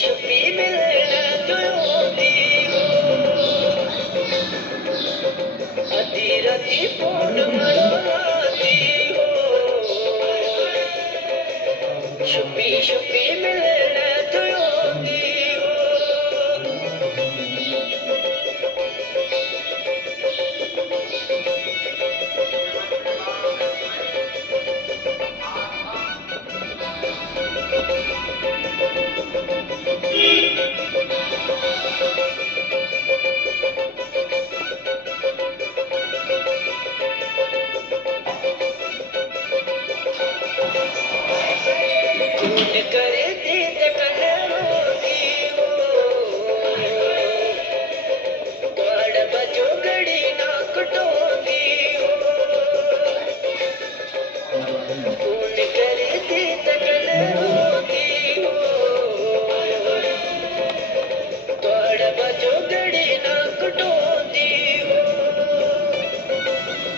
छुपी मिलना जो होती हो आधी राती फोन मरोती हो छुपी छुपी मिलना जो होती हो खून करे दीद कने रोती हो बाड़ बजो घड़ी ना कटोती हो खून करे